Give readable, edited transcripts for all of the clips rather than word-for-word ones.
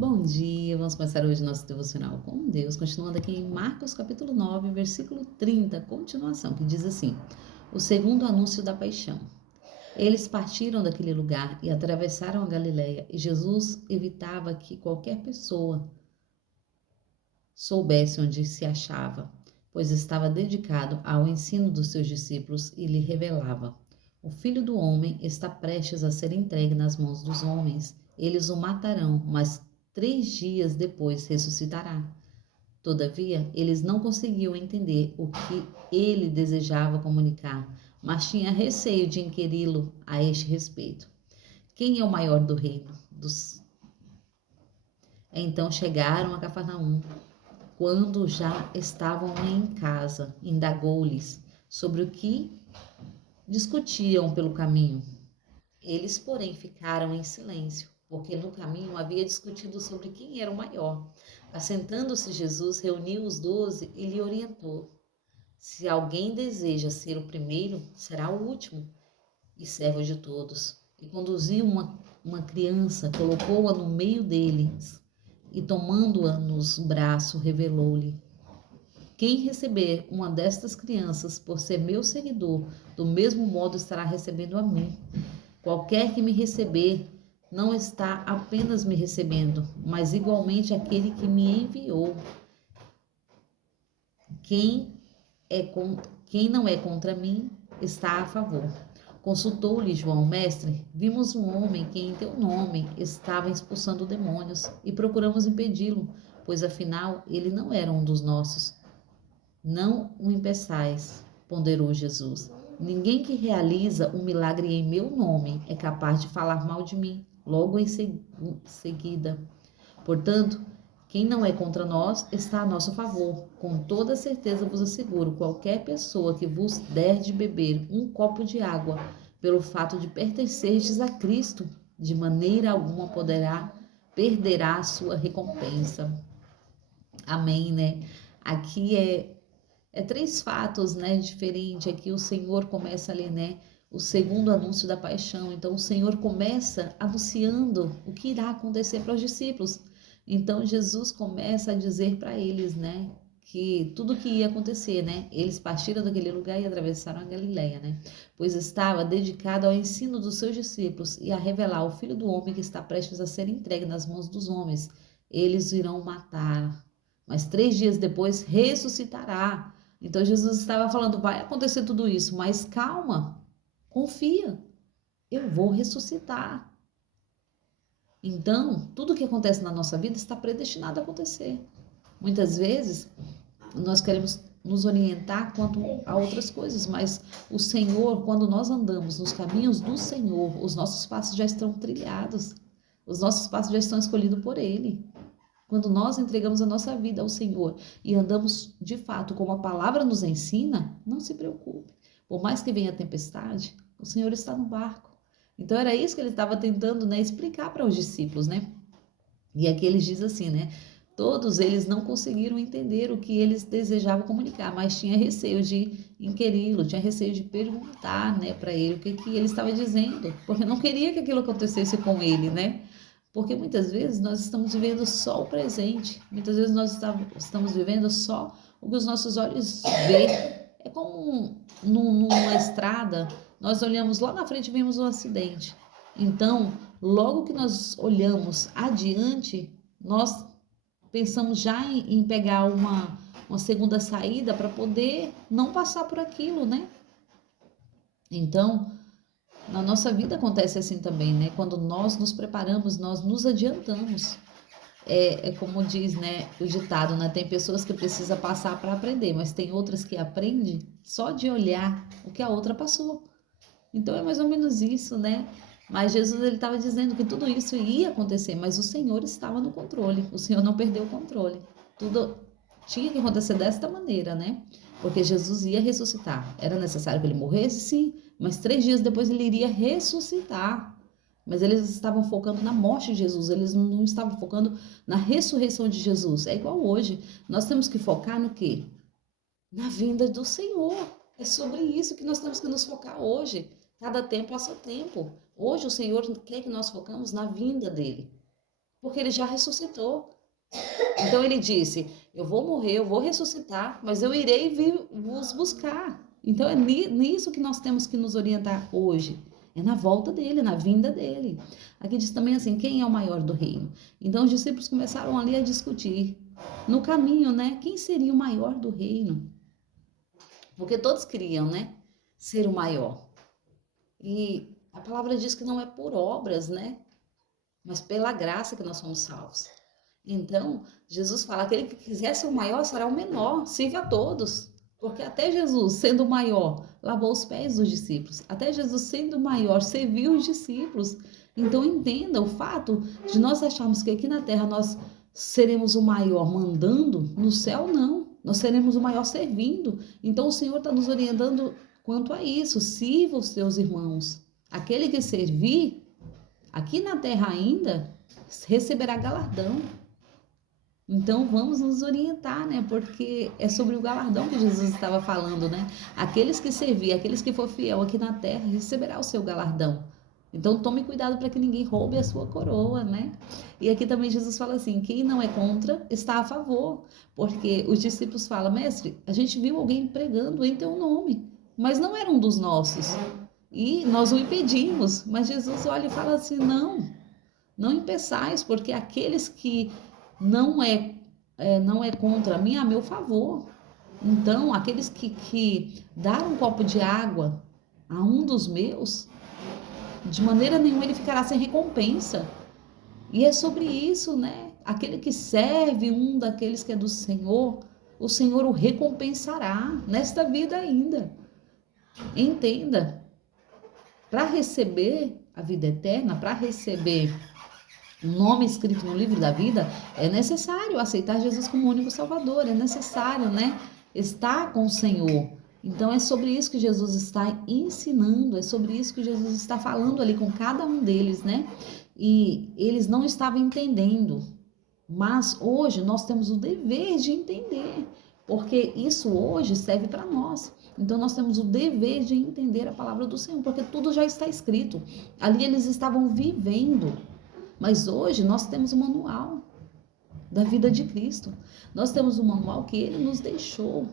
Bom dia, vamos começar hoje nosso devocional com Deus, continuando aqui em Marcos capítulo 9, versículo 30, continuação, que diz assim: o segundo anúncio da paixão. Eles partiram daquele lugar e atravessaram a Galileia, e Jesus evitava que qualquer pessoa soubesse onde se achava, pois estava dedicado ao ensino dos seus discípulos e lhe revelava: o Filho do Homem está prestes a ser entregue nas mãos dos homens. Eles o matarão, mas 3 dias depois ressuscitará. Todavia, eles não conseguiam entender o que ele desejava comunicar, mas tinha receio de inquiri-lo a este respeito. Quem é o maior do reino dos... Então chegaram a Cafarnaum. Quando já estavam em casa, indagou-lhes sobre o que discutiam pelo caminho. Eles, porém, ficaram em silêncio, porque no caminho havia discutido sobre quem era o maior. Assentando-se Jesus, reuniu os 12 e lhe orientou: se alguém deseja ser o primeiro, será o último e servo de todos. E conduziu uma criança, colocou-a no meio deles e, tomando-a nos braços, revelou-lhe: quem receber uma destas crianças por ser meu seguidor, do mesmo modo estará recebendo a mim. Qualquer que me receber não está apenas me recebendo, mas igualmente aquele que me enviou. Quem, quem não é contra mim está a favor. Consultou-lhe João: mestre, vimos um homem que em teu nome estava expulsando demônios e procuramos impedi-lo, pois afinal ele não era um dos nossos. Não o impeçais, ponderou Jesus. Ninguém que realiza um milagre em meu nome é capaz de falar mal de mim logo em seguida. Portanto, quem não é contra nós está a nosso favor. Com toda certeza vos asseguro, qualquer pessoa que vos der de beber um copo de água, pelo fato de pertencerdes a Cristo, de maneira alguma perderá a sua recompensa. Amém, né? Aqui é 3 fatos, né, diferentes. Aqui o Senhor começa ali, né, o segundo anúncio da paixão. Então o Senhor começa anunciando o que irá acontecer para os discípulos. Então Jesus começa a dizer para eles, né, que tudo que ia acontecer, né? Eles partiram daquele lugar e atravessaram a Galileia, né? Pois estava dedicado ao ensino dos seus discípulos e a revelar o Filho do Homem que está prestes a ser entregue nas mãos dos homens. Eles irão matar, mas 3 dias depois ressuscitará. Então Jesus estava falando: vai acontecer tudo isso, mas calma, confia, eu vou ressuscitar. Então, tudo que acontece na nossa vida está predestinado a acontecer. Muitas vezes, nós queremos nos orientar quanto a outras coisas, mas o Senhor, quando nós andamos nos caminhos do Senhor, os nossos passos já estão trilhados, os nossos passos já estão escolhidos por Ele. Quando nós entregamos a nossa vida ao Senhor e andamos de fato como a palavra nos ensina, não se preocupe. Por mais que venha a tempestade, o Senhor está no barco. Então era isso que ele estava tentando, né, explicar para os discípulos, né? E aqui ele diz assim, né? Todos eles não conseguiram entender o que eles desejavam comunicar, mas tinha receio de inquiri-lo, tinha receio de perguntar, né, para ele o que ele estava dizendo, porque não queria que aquilo acontecesse com ele, né? Porque muitas vezes nós estamos vivendo só o presente, muitas vezes nós estamos vivendo só o que os nossos olhos veem. É como numa estrada, nós olhamos lá na frente e vemos um acidente. Então, logo que nós olhamos adiante, nós pensamos já em pegar uma segunda saída para poder não passar por aquilo, né? Então, na nossa vida acontece assim também, né? Quando nós nos preparamos, nós nos adiantamos. É como diz, né, o ditado, né? Tem pessoas que precisam passar para aprender, mas tem outras que aprendem só de olhar o que a outra passou. Então é mais ou menos isso, né? Mas Jesus ele estava dizendo que tudo isso ia acontecer, mas o Senhor estava no controle. O Senhor não perdeu o controle. Tudo tinha que acontecer desta maneira, né? Porque Jesus ia ressuscitar. Era necessário que ele morresse, sim, mas 3 dias depois ele iria ressuscitar. Mas eles estavam focando na morte de Jesus, eles não estavam focando na ressurreição de Jesus. É igual hoje. Nós temos que focar no quê? Na vinda do Senhor. É sobre isso que nós temos que nos focar hoje. Cada tempo a seu tempo. Hoje o Senhor quer que nós focamos na vinda dele. porque ele já ressuscitou. Então ele disse: eu vou morrer, eu vou ressuscitar, mas eu irei vir vos buscar. Então é nisso que nós temos que nos orientar hoje. É na volta dele, na vinda dele. Aqui diz também assim: quem é o maior do reino? Então os discípulos começaram ali a discutir. No caminho, né? Quem seria o maior do reino? Porque todos queriam, né? Ser o maior. E a palavra diz que não é por obras, né? Mas pela graça que nós somos salvos. Então, Jesus fala: aquele que quiser ser o maior será o menor, sirva a todos. Porque até Jesus, sendo o maior, lavou os pés dos discípulos. Até Jesus, sendo o maior, serviu os discípulos. Então, entenda o fato de nós acharmos que aqui na terra nós seremos o maior mandando, no céu não. Nós seremos o maior servindo. Então, o Senhor está nos orientando quanto a isso. Sirva os seus irmãos. Aquele que servir, aqui na terra ainda, receberá galardão. Então vamos nos orientar, né? Porque é sobre o galardão que Jesus estava falando, né? Aqueles que servir, aqueles que for fiel aqui na terra, receberá o seu galardão. Então tome cuidado para que ninguém roube a sua coroa, né? E aqui também Jesus fala assim: quem não é contra está a favor. Porque os discípulos falam: mestre, a gente viu alguém pregando em teu nome, mas não era um dos nossos. E nós o impedimos. Mas Jesus olha e fala assim: não impeçais, porque aqueles que não é contra mim, a meu favor. Então, aqueles que dar um copo de água a um dos meus, de maneira nenhuma ele ficará sem recompensa. E é sobre isso, né? Aquele que serve um daqueles que é do Senhor, o Senhor o recompensará nesta vida ainda. Entenda, para receber a vida eterna, para receber um nome escrito no livro da vida, é necessário aceitar Jesus como único Salvador, é necessário, né, estar com o Senhor. Então é sobre isso que Jesus está ensinando, é sobre isso que Jesus está falando ali com cada um deles, né? E eles não estavam entendendo, mas hoje nós temos o dever de entender, porque isso hoje serve para nós. Então nós temos o dever de entender a palavra do Senhor, porque tudo já está escrito. Ali eles estavam vivendo. Mas hoje nós temos o manual da vida de Cristo. Nós temos o manual que Ele nos deixou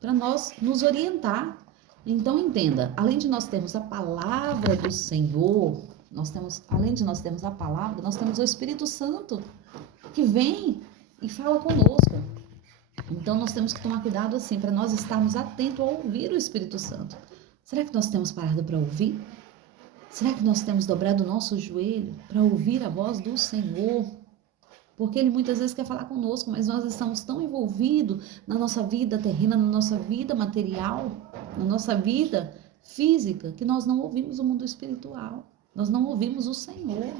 para nós nos orientar. Então entenda, além de nós termos a palavra do Senhor, além de nós termos a palavra, nós temos o Espírito Santo que vem e fala conosco. Então nós temos que tomar cuidado assim, para nós estarmos atentos a ouvir o Espírito Santo. Será que nós temos parado para ouvir? Será que nós temos dobrado o nosso joelho para ouvir a voz do Senhor? Porque Ele muitas vezes quer falar conosco, mas nós estamos tão envolvidos na nossa vida terrena, na nossa vida material, na nossa vida física, que nós não ouvimos o mundo espiritual. Nós não ouvimos o Senhor.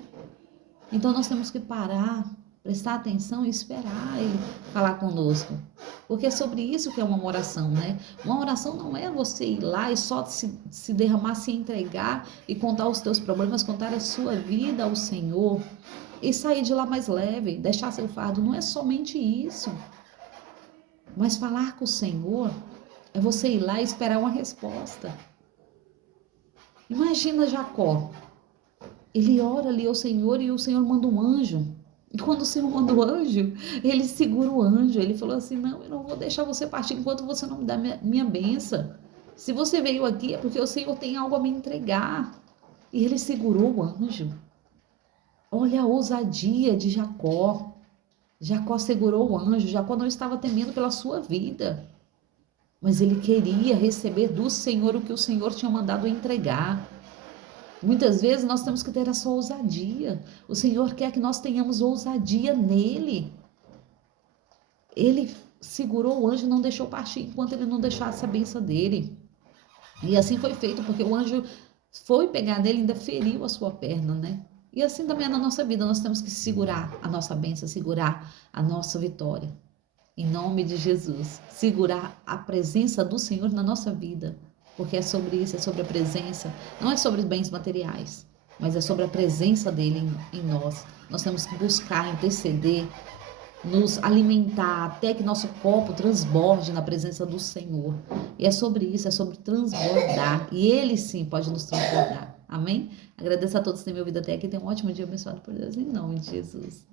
Então nós temos que parar, prestar atenção e esperar Ele falar conosco. Porque é sobre isso que é uma oração, né? Uma oração não é você ir lá e só se derramar, se entregar e contar os teus problemas, contar a sua vida ao Senhor e sair de lá mais leve, deixar seu fardo. Não é somente isso. Mas falar com o Senhor é você ir lá e esperar uma resposta. Imagina Jacó. Ele ora ali ao Senhor e o Senhor manda um anjo. E quando o Senhor manda o anjo, ele segura o anjo. Ele falou assim: não, eu não vou deixar você partir enquanto você não me dá minha bênção. Se você veio aqui é porque o Senhor tem algo a me entregar. E ele segurou o anjo. Olha a ousadia de Jacó. Jacó segurou o anjo. Jacó não estava temendo pela sua vida. Mas ele queria receber do Senhor o que o Senhor tinha mandado entregar. Muitas vezes nós temos que ter essa ousadia. O Senhor quer que nós tenhamos ousadia nele. Ele segurou o anjo e não deixou partir enquanto ele não deixasse a bênção dele. E assim foi feito, porque o anjo foi pegar nele e ainda feriu a sua perna, né? E assim também é na nossa vida, nós temos que segurar a nossa bênção, segurar a nossa vitória. Em nome de Jesus. Segurar a presença do Senhor na nossa vida. Porque é sobre isso, é sobre a presença. Não é sobre bens materiais, mas é sobre a presença dele em nós. Nós temos que buscar, interceder, nos alimentar até que nosso copo transborde na presença do Senhor. E é sobre isso, é sobre transbordar. E Ele sim pode nos transbordar. Amém? Agradeço a todos que têm me ouvido até aqui. Tenham um ótimo dia abençoado por Deus, em nome de Jesus.